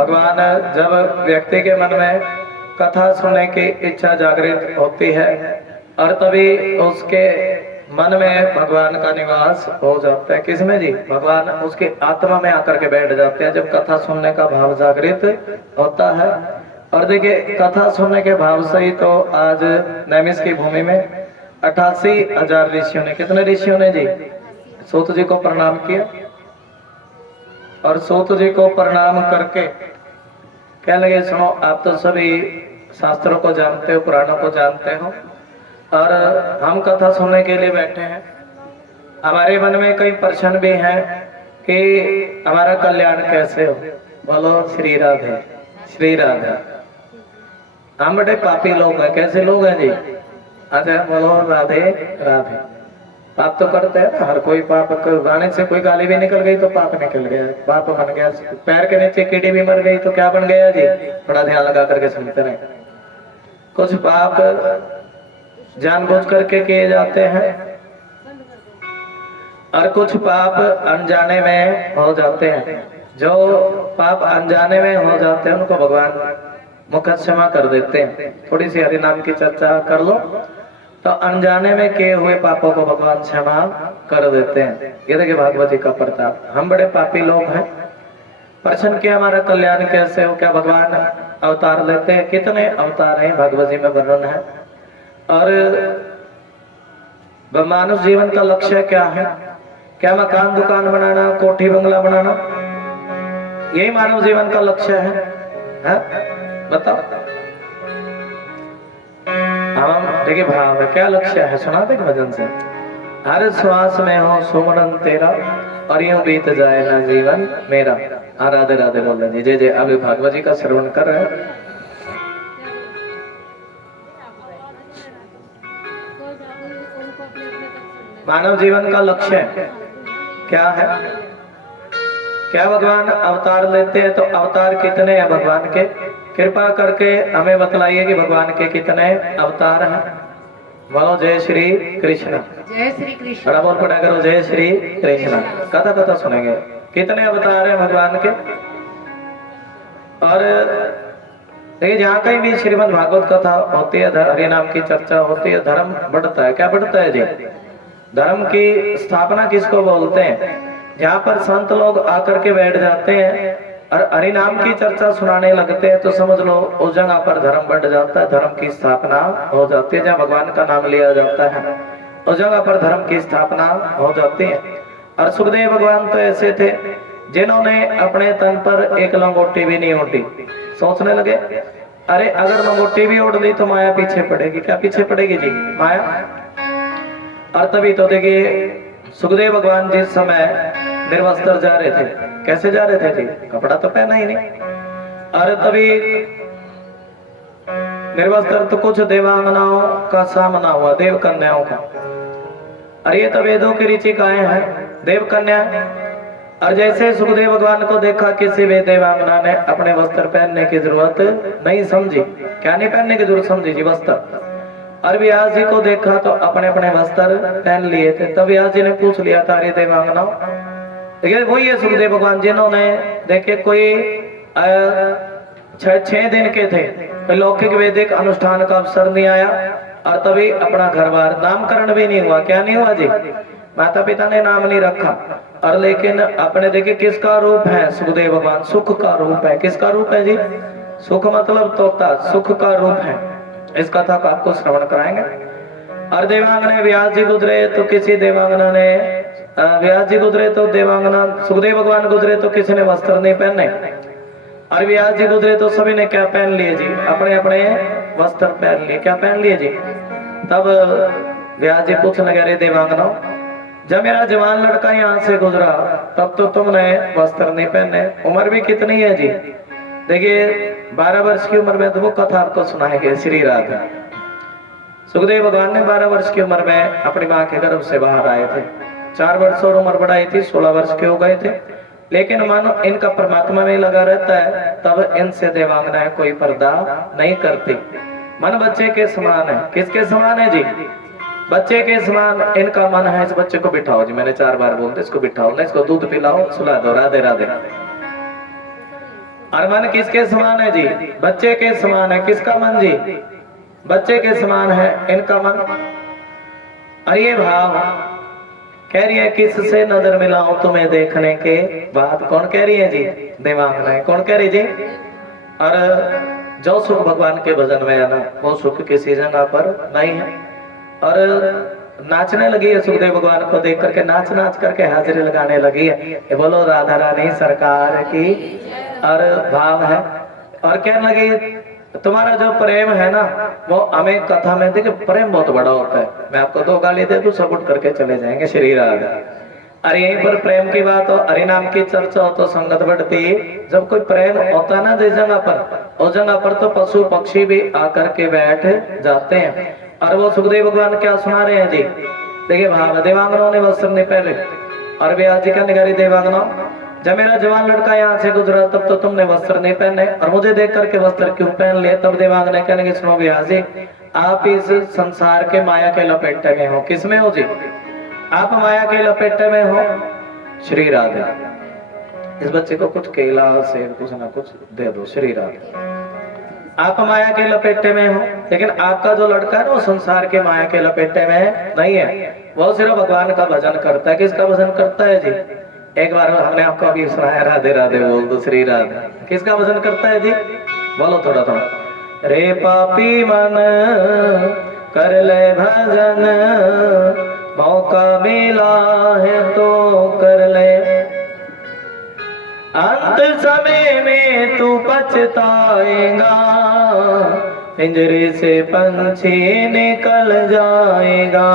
भगवान जब व्यक्ति के मन में कथा सुनने की इच्छा जागृत होती है और तभी उसके मन में भगवान का निवास हो जाता है। किसमें जी? भगवान उसकी आत्मा में आकर के बैठ जाते हैं जब कथा सुनने का भाव जागृत होता है। और देखिए कथा सुनने के भाव से ही तो आज नैमिष की भूमि में 88,000 ऋषियों ने, कितने ऋषियों ने जी सूत जी को प्रणाम किया और सूत जी को प्रणाम करके कहने लगे सुनो आप तो सभी शास्त्रों को जानते हो, पुराणों को जानते हो और हम कथा सुनने के लिए बैठे हैं। हमारे मन में कई प्रश्न भी हैं कि हमारा कल्याण कैसे हो। बोलो श्री राधे श्री राधे। हम बड़े पापी लोग हैं। कैसे लोग हैं जी? अच्छा बोलो राधे राधे। पाप तो करते हैं ना, हर कोई पाप गाने से कोई गाली भी निकल गई तो पाप निकल गया, पाप बन गया। पैर के नीचे कीड़ी भी मर गई तो क्या बन गया जी? बड़ा ध्यान लगा करके सुनते रहे। कुछ पाप जानबूझ करके किए जाते हैं और कुछ पाप अनजाने में हो जाते हैं। जो पाप अनजाने में हो जाते हैं उनको भगवान मुखत क्षमा कर देते हैं। थोड़ी सी हरि नाम की चर्चा कर लो तो अनजाने में किए हुए पापों को भगवान क्षमा कर देते हैं। ये देखिए भागवत जी का प्रताप। हम बड़े पापी लोग हैं। प्रश्न किया हमारा कल्याण कैसे हो? क्या भगवान अवतार लेते हैं? कितने अवतार हैं भागवत जी में वर्णन है। और मानव जीवन का लक्ष्य क्या है? क्या मकान दुकान बनाना, कोठी बंगला बनाना, यही मानव जीवन का लक्ष्य है? बताओ। हम देखिए भाव है, क्या लक्ष्य है? सुना दे भजन से। हर श्वास में हो सुमरन तेरा और यूं बीत जाए ना जीवन मेरा। राधे राधे बोल रहे जय जय। अभी भागवत जी का श्रवण कर रहे हैं। मानव जीवन का लक्ष्य क्या है? क्या भगवान अवतार लेते हैं तो अवतार कितने हैं भगवान के? कृपा करके हमें बतलाइए कि भगवान के कितने अवतार हैं। बोलो जय श्री कृष्ण। जय श्री कृष्ण। बड़ा बोल पड़ा करो जय श्री कृष्ण। कथा कथा सुनेंगे कितने अवतार हैं भगवान के। और देखिए जहाँ कहीं भी श्रीमद् भागवत कथा होती है, हरि नाम की चर्चा होती है, धर्म बढ़ता है। क्या बढ़ता है जी? धर्म की स्थापना किसको बोलते हैं? जहाँ पर संत लोग आकर के बैठ जाते हैं और हरि नाम की चर्चा सुनाने लगते हैं तो समझ लो उस जगह पर धर्म बढ़ जाता है, धर्म की स्थापना हो जाती है। जहाँ भगवान का नाम लिया जाता है उस जगह पर धर्म की स्थापना हो जाती है। और सुखदेव भगवान तो ऐसे थे जिन्होंने अपने तन पर एक लंगोटी भी नहीं ओढ़ी। सोचने लगे अरे अगर लंगोटी भी ओढ़ ली तो माया पीछे पड़ेगी। क्या पीछे पड़ेगी जी? माया। और तभी तो देखिए सुखदेव भगवान जिस समय निर्वस्त्र जा रहे थे, कैसे जा रहे थे जी? कपड़ा तो पहना ही नहीं। और तभी निर्वस्त्र तो कुछ देवांगनाओं का सामना हुआ, देव कन्याओं का। अरे ये तो वेदों की ऋचिकाएं हैं, देव कन्या। और जैसे सुखदेव भगवान को देखा किसी भी देवांगना ने अपने वस्त्र पहनने की जरूरत नहीं समझी। क्या नहीं पहनने की जरूरत समझी जी? वस्त्र। और व्यास जी को देखा तो अपने अपने वस्त्र पहन लिए थे। तब व्यास जी ने पूछ लिया था अरे देवांगना। देखिए वही है सुखदेव भगवान जिन्होंने देखे कोई 6 दिन के थे, कोई लौकिक वैदिक अनुष्ठान का अवसर नहीं आया और तभी अपना घर बार नामकरण भी नहीं हुआ। क्या नहीं हुआ जी? माता पिता ने नाम नहीं रखा। और लेकिन अपने देखिए किसका रूप है सुखदेव भगवान? सुख का रूप है। किसका रूप है जी? सुख मतलब तोता, सुख का रूप है। इस कथा को आपको श्रवण कराएंगे। और देवांगना व्यास जी गुजरे तो किसी देवांगना ने व्यास जी गुजरे तो देवांगना, सुखदेव भगवान गुजरे तो किसी ने वस्त्र नहीं पहने। और व्यास जी गुजरे तो सभी ने क्या पहन लिए जी? अपने अपने वस्त्र पहन लिए। क्या पहन लिए जी? तब व्यास जी पूछने लगे अरे देवांगना, जब मेरा जवान लड़का यहाँ से गुजरा तब तो तुमने वस्त्र नहीं पहने। उम्र भी कितनी है जी? देखिए 12 वर्ष की उम्र में तो वो कथा आपको सुनाएंगे श्री राधा। सुखदेव भगवान ने 12 वर्ष की उम्र में अपनी माँ के गर्भ से बाहर आए थे। 4 वर्ष और उम्र बढ़ाई थी, 16 वर्ष के हो गए थे। लेकिन मानो इनका परमात्मा में लगा रहता है तब इनसे देवांगनाएं कोई पर्दा नहीं करती। मन बच्चे के समान है। किसके समान है जी? बच्चे के समान इनका मन है। इस बच्चे को बिठाओ जी, मैंने 4 बार बोलते इसको बिठाओ, ना इसको दूध पिलाओ, सुला दो। राधे राधे। और मन किसके समान है जी? बच्चे के समान है। किसका मन जी? बच्चे के समान है इनका मन। और ये भाव कह रही है किससे नजर मिलाऊं तुम्हें देखने के बाद। कौन कह रही है जी? देवांगना है। कौन कह रही जी? और जो सुख भगवान के भजन में है ना, वो सुख किसी जगह पर नहीं है। और नाचने लगी है सुखदेव भगवान को देख करके, नाच नाच करके हाजिरी लगाने लगी है। ये बोलो राधा रानी सरकार की। और भाव है और कहने लगी तुम्हारा जो प्रेम है ना, वो हमें कथा में देखिए प्रेम बहुत बड़ा होता है। मैं आपको 2 गाली दे दूं, सब उठ करके चले जाएंगे श्री राधा। अरे यहीं पर प्रेम की बात हो, हरि नाम की चर्चा हो तो संगत बढ़ती है। जब कोई प्रेम होता है ना जिस जगह पर, उस जगह पर तो पशु पक्षी भी आकर के बैठ जाते हैं। और वो सुखदेव भगवान क्या सुना रहे हैं जी? देखिए भाव, देवांगनों ने वस्त्र नहीं पहने। और भी आज क्या निगारी देवांगनों, जब मेरा जवान लड़का यहाँ से गुजरा तब तो तुमने वस्त्र नहीं पहने, और मुझे देख करके वस्त्र क्यों पहन लिए? तब देवांगना कहने सुनो भैया जी, आप इस संसार के माया के लपेटे में हो। किसमें हो जी? आप माया के लपेटे में हो। श्री राधे, इस बच्चे को कुछ केला सेब कुछ ना कुछ दे दो। श्री राधे, आप माया के लपेटे में हो, लेकिन आपका जो लड़का है वो संसार के माया के लपेटे में नहीं है। वो सिर्फ भगवान का भजन करता है। किसका भजन करता है जी? एक बार हमने आपको अभी सुनाया, राधे राधे बोल दो श्री राधे। किसका भजन करता है जी? बोलो थोड़ा थोड़ा। रे पापी मन कर ले भजन, मौका मिला है तो कर ले, अंत समय में तू पछताएगा, पिंजरे से पंछी निकल जाएगा।